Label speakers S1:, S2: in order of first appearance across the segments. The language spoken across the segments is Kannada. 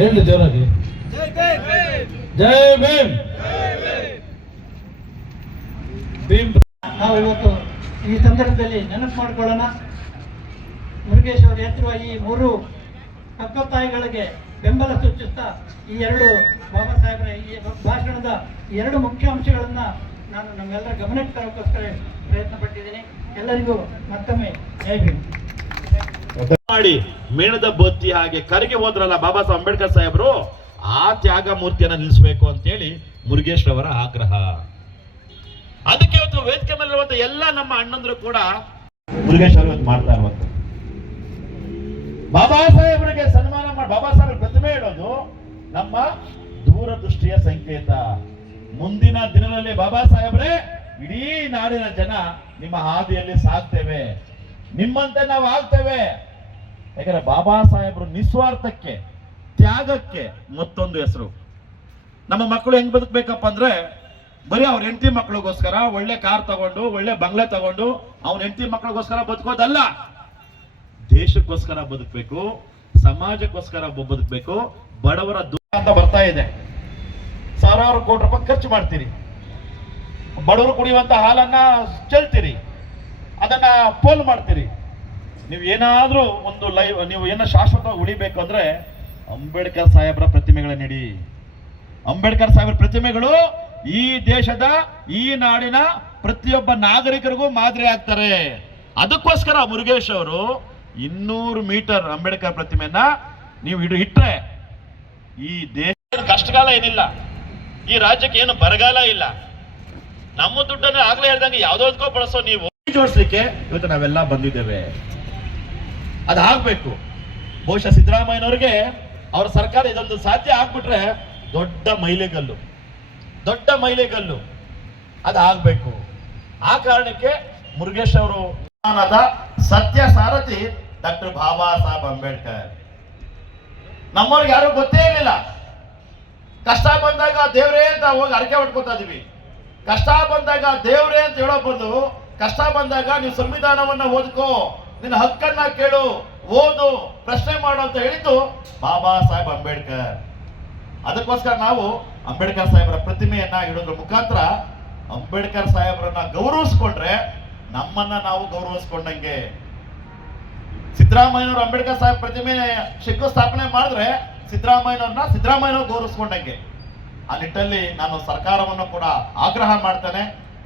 S1: ಹೇಳಿ ಜೋರಾಗಿ ಜೈ ಭೀಮ್. ಭೀಮ್.
S2: ನಾವು ಇವತ್ತು ಈ ಸಂದರ್ಭದಲ್ಲಿ ನೆನಪು ಮಾಡ್ಕೊಳ್ಳೋಣ. ಮುರುಗೇಶ್ ಅವರು ಎತ್ತಿರುವ ಈ ಮೂರು ತಾಯಿಗಳಿಗೆ ಬೆಂಬಲ ಸೂಚಿಸ್ತಾ ಈ ಎರಡು ಬಾಬಾ ಸಾಹೇಬರ ಈ ಭಾಷಣದ ಎರಡು ಮುಖ್ಯ ಅಂಶಗಳನ್ನು ನಾನು ನಮ್ಮೆಲ್ಲರ ಗಮನಕ್ಕೆ ತರೋಕ್ಕೋಸ್ಕರ ಪ್ರಯತ್ನ ಪಟ್ಟಿದ್ದೀನಿ. ಎಲ್ಲರಿಗೂ ಮತ್ತೊಮ್ಮೆ ಜೈ ಭೀಮ್.
S3: ಮಾಡಿ ಮೇಣದ ಬತ್ತಿ ಹಾಗೆ ಕರಗಿ ಹೋದ್ರಲ್ಲ ಬಾಬಾ ಸಾಹೇಬ್ ಅಂಬೇಡ್ಕರ್ ಸಾಹೇಬರು, ಆ ತ್ಯಾಗ ಮೂರ್ತಿಯನ್ನ ನಿಲ್ಲಿಸಬೇಕು ಅಂತೇಳಿ ಮುರುಗೇಶ್ ರವರ ಆಗ್ರಹ. ಅದಕ್ಕೆ ಇವತ್ತು ವೇದಿಕೆ ಮೇಲಿರುವಂತ ಎಲ್ಲ ನಮ್ಮ ಅಣ್ಣಂದ್ರು ಕೂಡ ಮುರುಗೇಶ್ ಅವರು ಮಾಡ್ತಾ ಇರುವಂತ ಬಾಬಾ ಸಾಹೇಬರಿಗೆ ಸನ್ಮಾನ ಮಾಡಿ, ಬಾಬಾ ಸಾಹೇಬ್ ಪ್ರತಿಮೆ ಇಡೋದು ನಮ್ಮ ದೂರದೃಷ್ಟಿಯ ಸಂಕೇತ. ಮುಂದಿನ ದಿನದಲ್ಲಿ ಬಾಬಾ ಸಾಹೇಬ್ರೆ, ಇಡೀ ನಾಡಿನ ಜನ ನಿಮ್ಮ ಹಾದಿಯಲ್ಲಿ ಸಾಕ್ತೇವೆ. ನಿಮ್ಮಂತೆ ನಾವು ಆಗ್ತೇವೆ. ಯಾಕಂದ್ರೆ ಬಾಬಾ ಸಾಹೇಬರು ನಿಸ್ವಾರ್ಥಕ್ಕೆ, ತ್ಯಾಗಕ್ಕೆ ಮತ್ತೊಂದು ಹೆಸರು. ನಮ್ಮ ಮಕ್ಕಳು ಹೆಂಗ್ ಬದುಕ್ಬೇಕಪ್ಪ ಅಂದ್ರೆ, ಬರೀ ಅವ್ರ ಹೆಂಡತಿ ಮಕ್ಕಳಿಗೋಸ್ಕರ ಒಳ್ಳೆ ಕಾರ್ ತಗೊಂಡು, ಒಳ್ಳೆ ಬಂಗ್ಲೆ ತಗೊಂಡು ಅವ್ರ ಹೆಂಡತಿ ಮಕ್ಕಳಿಗೋಸ್ಕರ ಬದುಕೋದಲ್ಲ. ದೇಶಕ್ಕೋಸ್ಕರ ಬದುಕಬೇಕು, ಸಮಾಜಕ್ಕೋಸ್ಕರ ಬದುಕಬೇಕು, ಬಡವರ ದುಃಖ ಅಂತ ಬರ್ತಾ ಇದೆ. ಸಾವಿರಾರು ಕೋಟಿ ರೂಪಾಯಿ ಖರ್ಚು ಮಾಡ್ತೀರಿ. ಬಡವರು ಕುಡಿಯುವಂತ ಹಾಲನ್ನ ಚೆಲ್ತೀರಿ. ಅದನ್ನ ಪೋಲ್ ಮಾಡ್ತೀರಿ. ನೀವು ಏನಾದರೂ ಒಂದು ಲೈವ್, ನೀವು ಏನೋ ಶಾಶ್ವತವಾಗಿ ಉಳಿಬೇಕು ಅಂದ್ರೆ ಅಂಬೇಡ್ಕರ್ ಸಾಹೇಬರ ಪ್ರತಿಮೆಗಳನ್ನ ಇಡಿ ಅಂಬೇಡ್ಕರ್ ಸಾಹೇಬರ ಪ್ರತಿಮೆಗಳು ಈ ದೇಶದ, ಈ ನಾಡಿನ ಪ್ರತಿಯೊಬ್ಬ ನಾಗರಿಕರಿಗೂ ಮಾದರಿ ಆಗ್ತಾರೆ. ಅದಕ್ಕೋಸ್ಕರ ಮುರುಗೇಶ್ ಅವರು ಇನ್ನೂರು ಮೀಟರ್ ಅಂಬೇಡ್ಕರ್ ಪ್ರತಿಮೆಯನ್ನ ನೀವು ಇಡು ಇಟ್ಟರೆ ಈ ದೇಶ ಕಷ್ಟಕಾಲ ಏನಿಲ್ಲ. ಈ ರಾಜ್ಯಕ್ಕೆ ಏನು ಬರಗಾಲ ಇಲ್ಲ. ನಮ್ಮ ದುಡ್ಡನ್ನು ಆಗ್ಲೇ ಹೇಳ್ದಂಗೆ ಯಾವ್ದೋದಕ್ಕೋ ಬಳಸೋ ನೀವು ಜೋಡಿಸ್ಲಿಕ್ಕೆ ಇವತ್ತು ನಾವೆಲ್ಲ ಬಂದಿದ್ದೇವೆ. ಅದಾಗಬೇಕು ಬಹುಶಃ ಸಿದ್ದರಾಮಯ್ಯನವ್ರಿಗೆ ಅವರ ಸರ್ಕಾರ ಇದೊಂದು ಸಾಧ್ಯ ಆಗ್ಬಿಟ್ರೆ ದೊಡ್ಡ ಮೈಲೆಗಲ್ಲು. ದೊಡ್ಡ ಮೈಲಿಗಲ್ಲು. ಅದಾಗಬೇಕು ಆ ಕಾರಣಕ್ಕೆ ಮುರುಗೇಶ್ ಅವರು ಸತ್ಯ ಸಾರಥಿ ಡಾಕ್ಟರ್ ಬಾಬಾ ಸಾಹೇಬ್ ಅಂಬೇಡ್ಕರ್. ನಮ್ಮವ್ರಿಗೆ ಯಾರು ಗೊತ್ತೇ ಇರಲಿಲ್ಲ. ಕಷ್ಟ ಬಂದಾಗ ದೇವ್ರೇ ಅಂತ ಹೋಗಿ ಅರಕೆ ಹೊಡ್ಕೊತಾ ಇದೀವಿ. ಕಷ್ಟ ಬಂದಾಗ ದೇವ್ರೇ ಅಂತ ಹೇಳೋ ಬದಲು ಕಷ್ಟ ಬಂದಾಗ ನೀವು ಸಂವಿಧಾನವನ್ನ ಓದ್ಕೋ, ನಿನ್ನ ಹಕ್ಕನ್ನ ಕೇಳು, ಓದು, ಪ್ರಶ್ನೆ ಮಾಡು ಅಂತ ಹೇಳಿದ್ದು ಬಾಬಾ ಸಾಹೇಬ್ ಅಂಬೇಡ್ಕರ್. ಅದಕ್ಕೋಸ್ಕರ ನಾವು ಅಂಬೇಡ್ಕರ್ ಸಾಹೇಬರ ಪ್ರತಿಮೆಯನ್ನ ಇಡೋದ್ರ ಮುಖಾಂತರ ಅಂಬೇಡ್ಕರ್ ಸಾಹೇಬರನ್ನ ಗೌರವಿಸ್ಕೊಂಡ್ರೆ ನಮ್ಮನ್ನ ನಾವು ಗೌರವಿಸ್ಕೊಂಡಂಗೆ. ಸಿದ್ದರಾಮಯ್ಯನವರು ಅಂಬೇಡ್ಕರ್ ಸಾಹೇಬ್ ಪ್ರತಿಮೆ ಶಂಕುಸ್ಥಾಪನೆ ಮಾಡಿದ್ರೆ ಸಿದ್ದರಾಮಯ್ಯನವ್ರನ್ನ ಸಿದ್ದರಾಮಯ್ಯನವ್ರು ಗೌರವಿಸ್ಕೊಂಡಂಗೆ. ಆ ನಿಟ್ಟಲ್ಲಿ ನಾನು ಸರ್ಕಾರವನ್ನು ಕೂಡ ಆಗ್ರಹ ಮಾಡ್ತೇನೆ.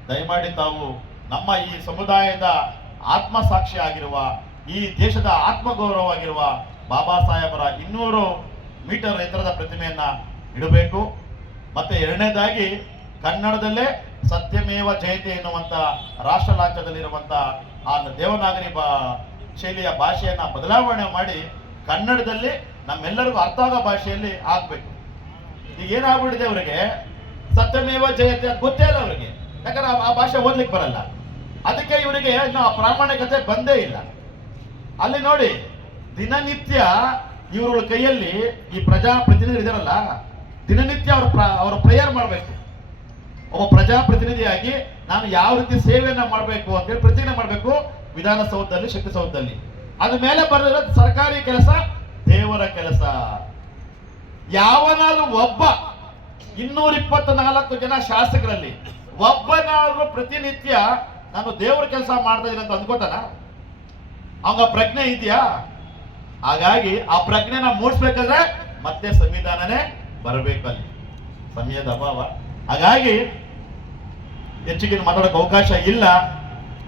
S3: ದಯಮಾಡಿ ತಾವು ನಮ್ಮ ಈ ಸಮುದಾಯದ ಆತ್ಮಸಾಕ್ಷಿ ಆಗಿರುವ, ಈ ದೇಶದ ಆತ್ಮಗೌರವ ಆಗಿರುವ ಬಾಬಾ ಸಾಹೇಬರ ಇನ್ನೂರು ಮೀಟರ್ ಎತ್ತರದ ಪ್ರತಿಮೆಯನ್ನ ಇಡಬೇಕು. ಮತ್ತೆ ಎರಡನೇದಾಗಿ ಕನ್ನಡದಲ್ಲೇ ಸತ್ಯಮೇವ ಜಯತೆ ಎನ್ನುವಂತ ರಾಷ್ಟ್ರ ಲಾಂಛನದಲ್ಲಿರುವಂತ ಆ ದೇವನಾಗರಿ ಬಾ ಶೈಲಿಯ ಭಾಷೆಯನ್ನ ಬದಲಾವಣೆ ಮಾಡಿ ಕನ್ನಡದಲ್ಲಿ ನಮ್ಮೆಲ್ಲರಿಗೂ ಅರ್ಥ ಆಗೋ ಭಾಷೆಯಲ್ಲಿ ಆಗ್ಬೇಕು. ಈಗ ಏನಾಗ್ಬಿಟ್ಟಿದೆ ಅವರಿಗೆ? ಸತ್ಯಮೇವ ಜಯತೆ ಅಂತ ಗೊತ್ತೇ ಇಲ್ಲ ಅವರಿಗೆ. ಯಾಕಂದ್ರೆ ಆ- ಭಾಷೆ ಓದ್ಲಿಕ್ಕೆ ಬರಲ್ಲ. ಅದಕ್ಕೆ ಇವರಿಗೆ ಇನ್ನು ಆ ಪ್ರಾಮಾಣಿಕತೆ ಬಂದೇ ಇಲ್ಲ. ಅಲ್ಲಿ ನೋಡಿ, ದಿನನಿತ್ಯ ಇವರ ಕೈಯಲ್ಲಿ ಈ ಪ್ರಜಾಪ್ರತಿನಿಧಿ ಇದಾರಲ್ಲ, ದಿನನಿತ್ಯ ಅವರು ಅವರು ಪ್ರೇಯರ್ ಮಾಡಬೇಕು. ಒಬ್ಬ ಪ್ರಜಾಪ್ರತಿನಿಧಿಯಾಗಿ ನಾನು ಯಾವ ರೀತಿ ಸೇವೆಯನ್ನ ಮಾಡಬೇಕು ಅಂತೇಳಿ ಪ್ರತಿಜ್ಞೆ ಮಾಡಬೇಕು ವಿಧಾನಸೌಧದಲ್ಲಿ, ಶಕ್ತಿಸೌಧದಲ್ಲಿ. ಅದ ಮೇಲೆ ಬರೋದು ಸರ್ಕಾರಿ ಕೆಲಸ, ದೇವರ ಕೆಲಸ. ಯಾವನಾದ್ರೂ ಒಬ್ಬ ಇನ್ನೂರ ಇಪ್ಪತ್ನಾಲ್ಕು ಜನ ಶಾಸಕರಲ್ಲಿ ಒಬ್ಬನಾದ್ರೂ ಪ್ರತಿನಿತ್ಯ ನಾನು ದೇವರ ಕೆಲಸ ಮಾಡ್ತಾ ಇದ್ದೀನಿ ಅಂತ ಅಂದ್ಕೋತಾನ? ಅವಂಗ ಪ್ರಜ್ಞೆ ಇದೆಯಾ? ಹಾಗಾಗಿ ಆ ಪ್ರಜ್ಞೆನ ಮೂಡಿಸ್ಬೇಕಾದ್ರೆ ಮತ್ತೆ ಸಂವಿಧಾನನೇ ಬರಬೇಕು ಅಲ್ಲಿ ಸಮಯದ ಅಭಾವ. ಹಾಗಾಗಿ ಹೆಚ್ಚಿಗೆ ಮಾತಾಡೋಕೆ ಅವಕಾಶ ಇಲ್ಲ.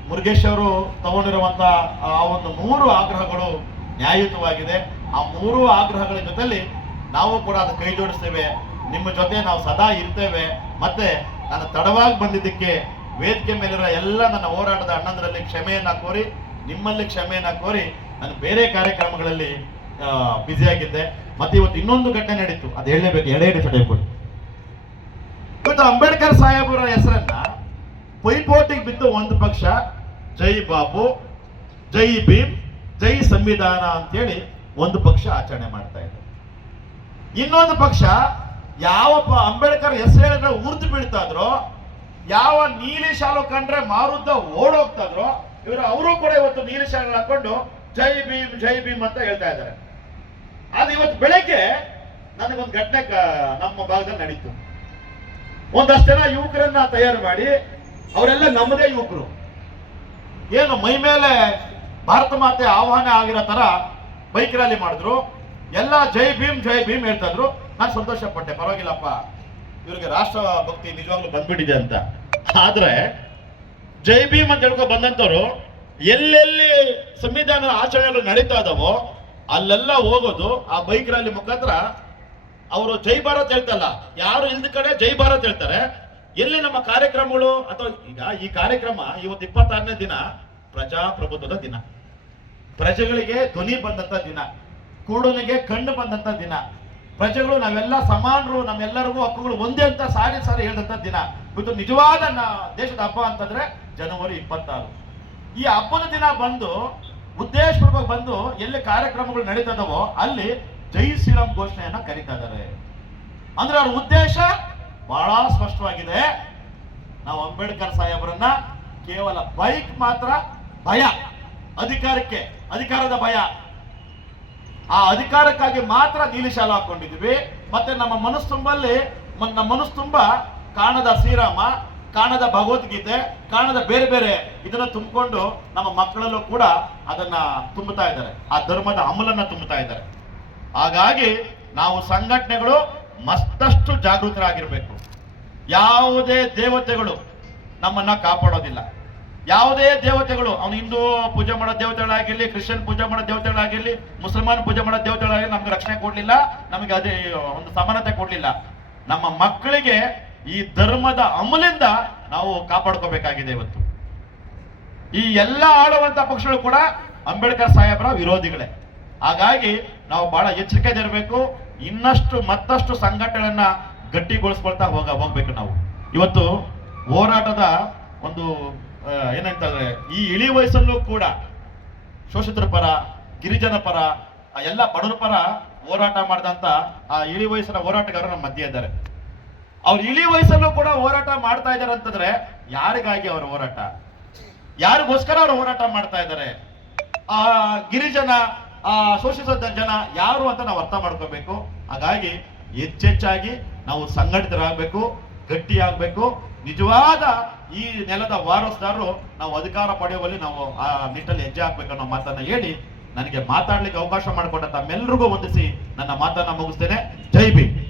S3: ಮುರುಗೇಶ್ ಅವರು ತಗೊಂಡಿರುವಂತ ಆ ಒಂದು ಮೂರು ಆಗ್ರಹಗಳು ನ್ಯಾಯಯುತವಾಗಿದೆ. ಆ ಮೂರು ಆಗ್ರಹಗಳ ಜೊತೆಲಿ ನಾವು ಕೂಡ ಅದು ಕೈ ಜೋಡಿಸ್ತೇವೆ. ನಿಮ್ಮ ಜೊತೆ ನಾವು ಸದಾ ಇರ್ತೇವೆ. ಮತ್ತೆ ನಾನು ತಡವಾಗಿ ಬಂದಿದ್ದಕ್ಕೆ ವೇದಿಕೆ ಮೇಲಿರೋ ಎಲ್ಲ ನನ್ನ ಹೋರಾಟದ ಅಣ್ಣಂದರಲ್ಲಿ ಕ್ಷಮೆಯನ್ನ ಕೋರಿ, ನಿಮ್ಮಲ್ಲಿ ಕ್ಷಮೆಯನ್ನ ಕೋರಿ ನಾನು ಬೇರೆ ಕಾರ್ಯಕ್ರಮಗಳಲ್ಲಿ ಬ್ಯುಸಿಯಾಗಿದ್ದೆ. ಮತ್ತೆ ಇವತ್ತು ಇನ್ನೊಂದು ಘಟನೆ ನಡೀತು. ಅದು ಹೇಳಲೇಬೇಕು. ಎರಡೇ ಟೈಪ್ ಇವತ್ತು ಅಂಬೇಡ್ಕರ್ ಸಾಹೇಬರ ಹೆಸರನ್ನ ಪೈಪೋಟಿಗೆ ಬಿದ್ದು ಒಂದು ಪಕ್ಷ, ಜೈ ಬಾಬು ಜೈ ಭೀಮ್, ಜೈ ಸಂವಿಧಾನ ಅಂತೇಳಿ ಒಂದು ಪಕ್ಷ ಆಚರಣೆ ಮಾಡ್ತಾ ಇದೆ. ಇನ್ನೊಂದು ಪಕ್ಷ ಯಾವ ಪ- ಅಂಬೇಡ್ಕರ್ ಹೆಸರು ಹೇಳಿದ್ರೆ ಉರ್ದು ಬೀಳ್ತಾ ಇದ್ರು? ಯಾವ ನೀಲಿ ಶಾಲು ಕಂಡ್ರೆ ಮಾರುದ್ದ ಓಡೋಗ್ತಾ ಇದ್ರೋ? ಇವರು ಅವರು ಕೂಡ ಇವತ್ತು ನೀಲಿ ಶಾಲು ಹಾಕೊಂಡು ಜೈ ಭೀಮ್ ಜೈ ಭೀಮ್ ಅಂತ ಹೇಳ್ತಾ ಇದ್ದಾರೆ. ಅದು ಇವತ್ತು ಬೆಳಗ್ಗೆ ನನಗೊಂದು ಘಟನೆ ನಮ್ಮ ಭಾಗದಲ್ಲಿ ನಡೀತು. ಒಂದಷ್ಟು ಜನ ಯುವಕರನ್ನ ತಯಾರು ಮಾಡಿ ಅವರೆಲ್ಲ ನಮ್ಮದೇ ಯುವಕರು. ಏನು ಮೈ ಮೇಲೆ ಭಾರತ ಮಾತೆ ಆಹ್ವಾನ ಆಗಿರೋ ತರ ಬೈಕ್ ರ್ಯಾಲಿ ಮಾಡಿದ್ರು. ಎಲ್ಲ ಜೈ ಭೀಮ್ ಜೈ ಭೀಮ್ ಹೇಳ್ತಾ ಇದ್ರು. ನಾನು ಸಂತೋಷ ಪಟ್ಟೆ ಪರವಾಗಿಲ್ಲಪ್ಪ. ಇವ್ರಿಗೆ ರಾಷ್ಟ್ರ ಭಕ್ತಿ ನಿಜವಾಗ್ಲೂ ಬಂದ್ಬಿಟ್ಟಿದೆ ಅಂತ. ಆದ್ರೆ, ಜೈ ಭೀಮ್ ಅಂತ ಹೇಳ್ಕೊ ಬಂದಂತವ್ರು ಎಲ್ಲೆಲ್ಲಿ ಸಂವಿಧಾನ ಆಚರಣೆಗಳು ನಡೀತಾ ಇದಾವೋ, ಅಲ್ಲೆಲ್ಲ ಹೋಗೋದು ಆ ಬೈಕ್ ರ್ಯಾಲಿ ಮುಖಾಂತರ ಅವರು ಜೈ ಭಾರತ್ ಹೇಳ್ತಲ್ಲ, ಯಾರು ಇಲ್ದ ಕಡೆ ಜೈ ಭಾರತ್ ಹೇಳ್ತಾರೆ. ಎಲ್ಲಿ ನಮ್ಮ ಕಾರ್ಯಕ್ರಮಗಳು, ಅಥವಾ ಈಗ ಈ ಕಾರ್ಯಕ್ರಮ ಇವತ್ತು ಇಪ್ಪತ್ತಾರನೇ ದಿನ, ಪ್ರಜಾಪ್ರಭುತ್ವದ ದಿನ. ಪ್ರಜೆಗಳಿಗೆ ಧ್ವನಿ ಬಂದಂತ ದಿನ. ಕೂಡಲಿಗೆ ಕಣ್ಣು ಬಂದಂತ ದಿನ. ಪ್ರಜೆಗಳು ನಾವೆಲ್ಲ ಸಮಾನರು, ನಮ್ಮೆಲ್ಲರಿಗೂ ಹಕ್ಕುಗಳು ಒಂದೇ ಅಂತ ಸಾರಿ ಸಾರಿ ಹೇಳಿದಂತ ದಿನ. ಇದು ನಿಜವಾದ ದೇಶದ ಹಬ್ಬ ಅಂತಂದ್ರೆ ಜನವರಿ ಇಪ್ಪತ್ತಾರು. ಈ ಹಬ್ಬದ ದಿನ ಬಂದು ಉದ್ದೇಶಪೂರ್ವಕ ಬಂದು ಎಲ್ಲಿ ಕಾರ್ಯಕ್ರಮಗಳು ನಡೀತದವೋ ಅಲ್ಲಿ ಜೈ ಶ್ರೀರಾಮ್ ಘೋಷಣೆಯನ್ನ ಕರೀತಾ ಇದ್ದಾರೆ. ಅಂದ್ರೆ ಅವ್ರ ಉದ್ದೇಶ ಬಹಳ ಸ್ಪಷ್ಟವಾಗಿದೆ. ನಾವು ಅಂಬೇಡ್ಕರ್ ಸಾಹೇಬರನ್ನ ಕೇವಲ ಬೈಕ್ ಮಾತ್ರ ಭಯ. ಅಧಿಕಾರಕ್ಕೆ, ಅಧಿಕಾರದ ಭಯ. ಆ ಅಧಿಕಾರಕ್ಕಾಗಿ ಮಾತ್ರ ನೀಲಿ ಶಾಲು ಹಾಕೊಂಡಿದ್ವಿ ಮತ್ತೆ ನಮ್ಮ ಮನಸ್ಸು ತುಂಬಲ್ಲಿ ನಮ್ಮ ಮನಸ್ಸು ತುಂಬ ಕಾಣದ ಶ್ರೀರಾಮ, ಕಾಣದ ಭಗವದ್ಗೀತೆ, ಕಾಣದ ಬೇರೆ ಬೇರೆ ಇದನ್ನ ತುಂಬಿಕೊಂಡು ನಮ್ಮ ಮಕ್ಕಳಲ್ಲೂ ಕೂಡ ಅದನ್ನ ತುಂಬುತ್ತಾ ಇದ್ದಾರೆ. ಆ ಧರ್ಮದ ಅಮಲನ್ನ ತುಂಬುತ್ತಾ ಇದ್ದಾರೆ. ಹಾಗಾಗಿ ನಾವು ಸಂಘಟನೆಗಳು ಮತ್ತಷ್ಟು ಜಾಗೃತರಾಗಿರಬೇಕು. ಯಾವುದೇ ದೇವತೆಗಳು ನಮ್ಮನ್ನ ಕಾಪಾಡೋದಿಲ್ಲ. ಯಾವುದೇ ದೇವತೆಗಳು, ಅವನು ಹಿಂದೂ ಪೂಜೆ ಮಾಡೋ ದೇವತೆಗಳಾಗಿರ್ಲಿ, ಕ್ರಿಶ್ಚಿಯನ್ ಪೂಜೆ ಮಾಡೋ ದೇವತೆಗಳಾಗಿರ್ಲಿ, ಮುಸಲ್ಮಾನ್ ಪೂಜೆ ಮಾಡೋ ದೇವತೆಗಳಾಗಿರ್ಲಿ, ನಮ್ಗೆ ರಕ್ಷಣೆ ಕೊಡ್ಲಿಲ್ಲ, ನಮಗೆ ಅದೇ ಒಂದು ಸಮಾನತೆ ಕೊಡ್ಲಿಲ್ಲ. ನಮ್ಮ ಮಕ್ಕಳಿಗೆ ಈ ಧರ್ಮದ ಅಮಲಿಂದ ನಾವು ಕಾಪಾಡ್ಕೋಬೇಕಾಗಿದೆ ಇವತ್ತು. ಈ ಎಲ್ಲ ಆಳುವಂತ ಪಕ್ಷಗಳು ಕೂಡ ಅಂಬೇಡ್ಕರ್ ಸಾಹೇಬರ ವಿರೋಧಿಗಳೇ. ಹಾಗಾಗಿ ನಾವು ಬಹಳ ಎಚ್ಚರಿಕೆ ಇರಬೇಕು, ಇನ್ನಷ್ಟು ಮತ್ತಷ್ಟು ಸಂಘಟನೆಗಳನ್ನ ಗಟ್ಟಿಗೊಳಿಸ್ಕೊಳ್ತಾ ಹೋಗ, ಹೋಗ್ಬೇಕು ನಾವು. ಇವತ್ತು ಹೋರಾಟದ ಒಂದು ಏನಂತಂದ್ರೆ ಈ ಇಳಿ ವಯಸ್ಸಲ್ಲೂ ಕೂಡ ಶೋಷಿತರ ಪರ, ಗಿರಿಜನ ಪರ ಎಲ್ಲ ಬಡವರ ಪರ ಹೋರಾಟ ಮಾಡಿದಂತ ಆ ಇಳಿ ವಯಸ್ಸಿನ ಹೋರಾಟಗಾರರು ನಮ್ಮ ಮಧ್ಯೆ ಇದ್ದಾರೆ. ಅವ್ರು ಇಳಿ ವಯಸ್ಸಲ್ಲೂ ಕೂಡ ಹೋರಾಟ ಮಾಡ್ತಾ ಇದ್ದಾರೆ ಅಂತಂದ್ರೆ ಯಾರಿಗಾಗಿ ಅವರ ಹೋರಾಟ? ಯಾರಿಗೋಸ್ಕರ ಅವರು ಹೋರಾಟ ಮಾಡ್ತಾ ಇದ್ದಾರೆ? ಆ ಗಿರಿಜನ, ಆ ಶೋಷಿತ ಜನ ಯಾರು ಅಂತ ನಾವು ಅರ್ಥ ಮಾಡ್ಕೋಬೇಕು. ಹಾಗಾಗಿ ಹೆಚ್ಚೆಚ್ಚಾಗಿ ನಾವು ಸಂಘಟಿತರಾಗಬೇಕು, ಗಟ್ಟಿಯಾಗಬೇಕು ನಿಜವಾದ ಈ ನೆಲದ ವಾರಸ್ದಾರರು ನಾವು ಅಧಿಕಾರ ಪಡೆಯುವಲ್ಲಿ ನಾವು ಆ ನಿಟ್ಟಲ್ಲಿ ಹೆಜ್ಜೆ ಹಾಕ್ಬೇಕು ಅನ್ನೋ ಮಾತನ್ನ ಹೇಳಿ ನನಗೆ ಮಾತಾಡ್ಲಿಕ್ಕೆ ಅವಕಾಶ ಮಾಡಿಕೊಟ್ಟ ತಮ್ಮೆಲ್ಲರಿಗೂ ವಂದಿಸಿ ನನ್ನ ಮಾತನ್ನ ಮುಗಿಸ್ತೇನೆ. ಜೈ ಭೀಮ್.